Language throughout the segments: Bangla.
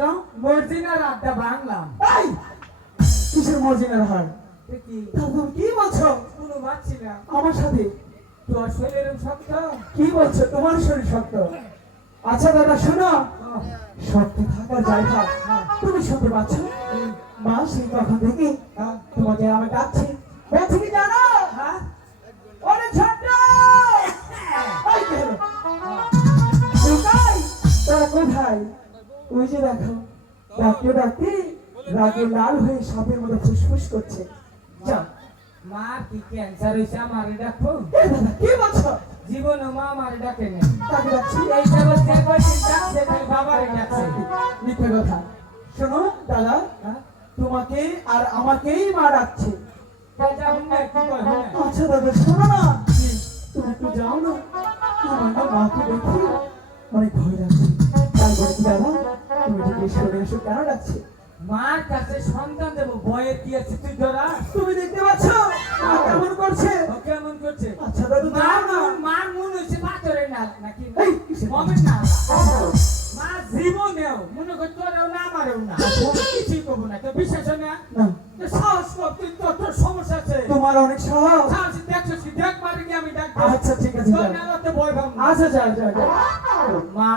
আসলাম মর্জিনার আড্ডা ভাঙলাম। এই কিসের মর্জিনার হার? কি তুমি কি বলছো কোনো পাচ্ছি না। আমার সাথে? তোর শরীরের শক্ত। কি বলছো? তোমার শরীর শক্ত? আচ্ছা দাদা শোনো, শক্ত থাকা জায়গা তুমি শুনতে পাচ্ছ? মা সেই তখন থেকে তোমাকে আমি ডাকছি, বলছি কি জানো? হ্যাঁ ওরে ছোট্ট, এই কি হলো? লুকাই, তোরা কোথায়? ওই যে দেখো, ডাকতে ডাকতে রাগে লাল হয়ে সাপের মতো ফুসফুস করছে। যাও। মা কি ক্যান্সার হয়েছে আমারে ডাকো? এ দাদা কি বলছো? জীবনে মা আমারে ডাকে না। তাকে ডাকছি? এই সব যে কয়দিন ডাকছে তাই বাবারে ডাকছে। মিথ্যে কথা। শোনো দাদা, তোমাকে আর আমাকেই মা ডাকছে। তাই যাবো না, কি করবো না? আচ্ছা দাদা শোনো না, তুমি একটু যাও না, আমার না মাকে দেখে অনেক ভয় লাগছে। তাই বলছি দাদা, তুমি যদি সরে এসো, কেন ডাকছে? মার কাছে সন্তান দেবো, বয়ের কি আছে তুই ধরা? তুমি দেখতে পাচ্ছ মা কেমন করছে? ও কেমন করছে? আচ্ছা দাদা যাও না। মার মন হচ্ছে পাথরের নাল নাকি এই, কিসের মমের নাল? মা জীবনেও মনে কর তোরেও না আমারেও না কিছুই করবো না। তো বিশ্বাস হয় না? না, তো সাহস কর, তুই তোর সমস্যা আছে। তোমার অনেক সাহস। সাহস দেখছিস কি? দেখ মারে কি আমি ডাকবো? আচ্ছা ঠিক আছে তোর যাও। না হতে ভয় পাবো না। আচ্ছা যাও যাও যাও। মা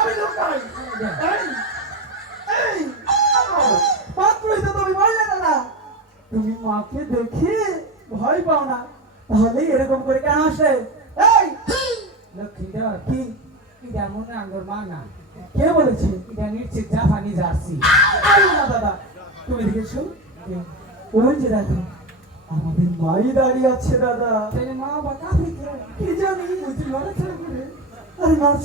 আমি লুকাই। এই, মাত্রই তো তুমি বললে দাদা, তুমি মাকে দেখে ভয় পাও না, তাহলে এরকম করে কেন আসে? এই লক্ষ্মী দেওয়ার কি এটা মনে আঙ্গর মা না, কে বলেছে? এটা নিশ্চিত জাপানি জার্সি। এই না দাদা, তুমি দেখেছো? ওই যে দেখো, আমাদের মাই দাঁড়িয়ে আছে দাদা। তাহলে মা বা কাফি কি জানি তুই লড়াচড়া করে আরে নাচ